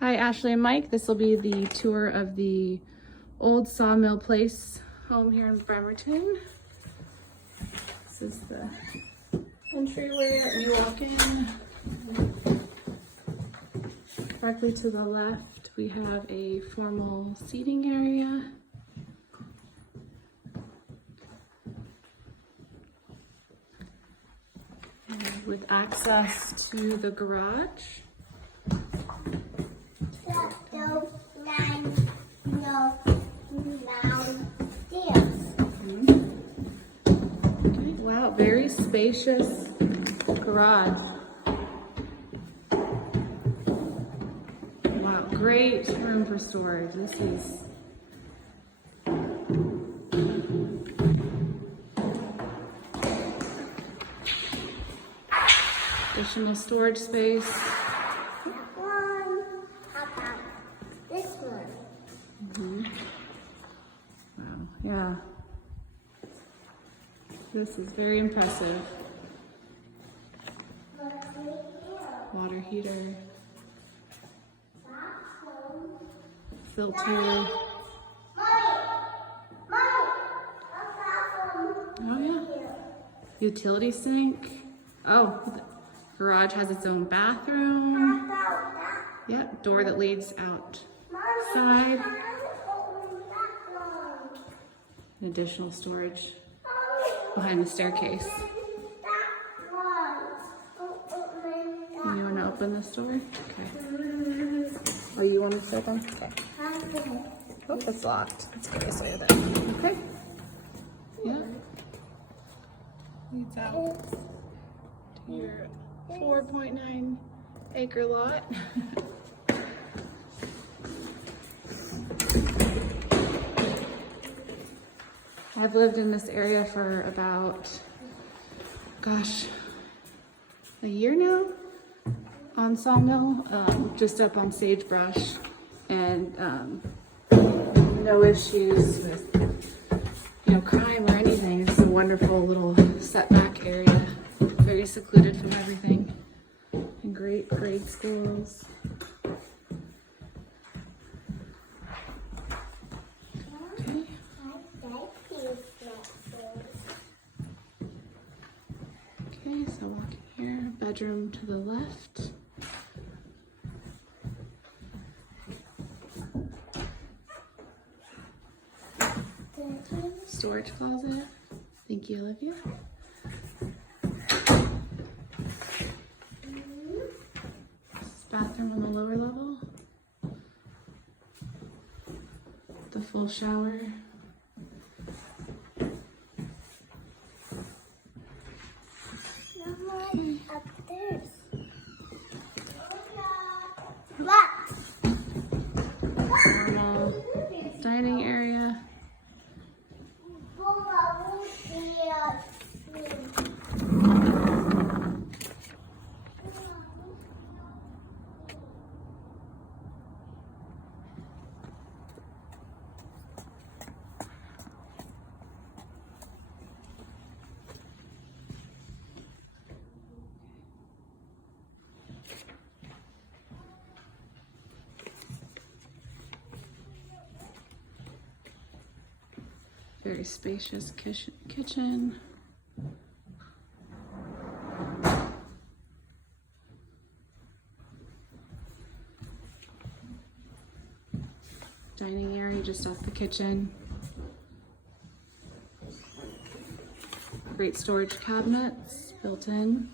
Hi, Ashley and Mike. This will be the tour of the old Sawmill Place home here in Bremerton. This is the entryway. You walk in. Directly to the left, we have a formal seating area. And with access to the garage. Okay, wow, very spacious garage. Wow, great room for storage. This is additional storage space. Wow, yeah. This is very impressive. Water heater. Filter. Oh yeah. Utility sink. Oh, the garage has its own bathroom. Yep, door that leads outside. And additional storage behind the staircase. You want to open this door? Okay. Oh, you want to open? Okay. Oh, it's locked. Let's go this way then. Okay. Yeah. Leads out to your 4.9 acre lot. I've lived in this area for about, gosh, a year now on Sawmill, just up on Sagebrush, and no issues with, crime or anything. It's a wonderful little setback area, very secluded from everything, and great grade schools. Okay, so walking here, bedroom to the left. Storage closet. Thank you, Olivia. Bathroom on the lower level. The full shower. Normal dining area. Very spacious kitchen. Dining area just off the kitchen. Great storage cabinets built in.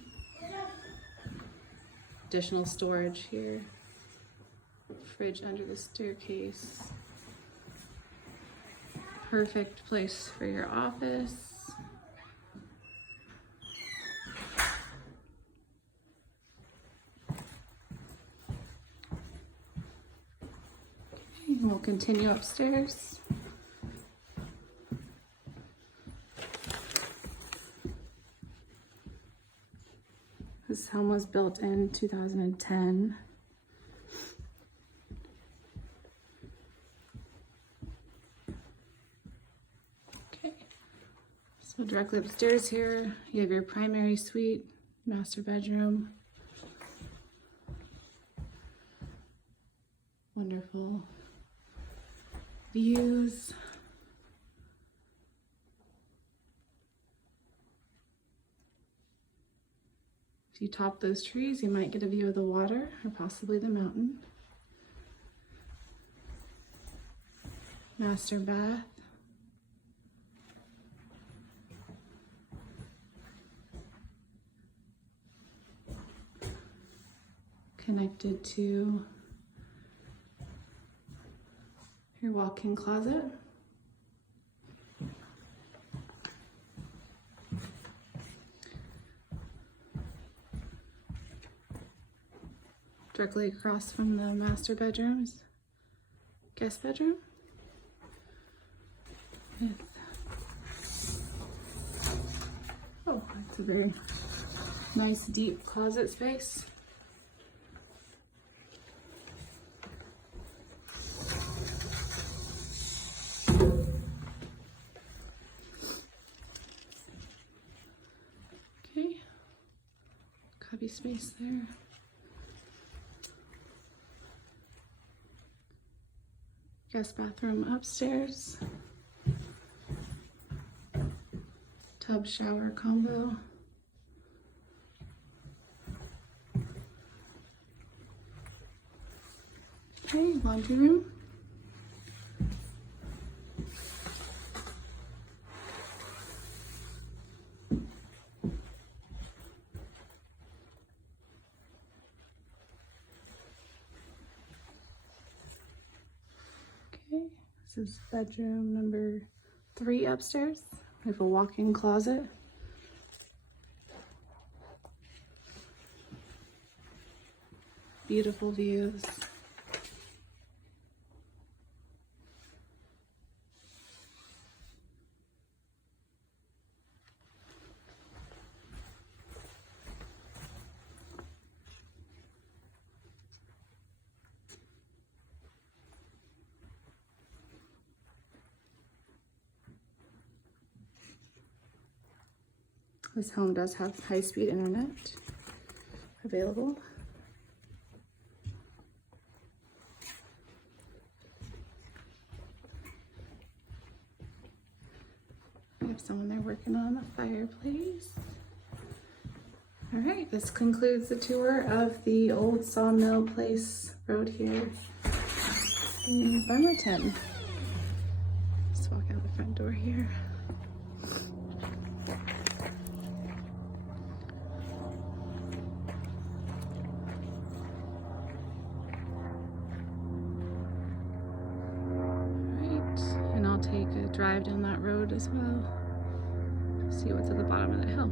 Additional storage here. Fridge under the staircase. Perfect place for your office. Okay, we'll continue upstairs. This home was built in 2010. So directly upstairs here, you have your primary suite, master bedroom. Wonderful views. If you top those trees, you might get a view of the water or possibly the mountain. Master bath. Connected to your walk-in closet. Directly across from the master bedrooms, guest bedroom. Oh, that's a very nice deep closet space. Okay, cubby space there. Guest bathroom upstairs. Tub shower combo. Okay, laundry room. Okay, this is bedroom number 3 upstairs. We have a walk-in closet. Beautiful views. This home does have high-speed internet available. We have someone there working on the fireplace. All right, this concludes the tour of the old Sawmill Place road here in Bremerton. Let's walk out the front door here. Take a drive down that road as well. See what's at the bottom of the hill.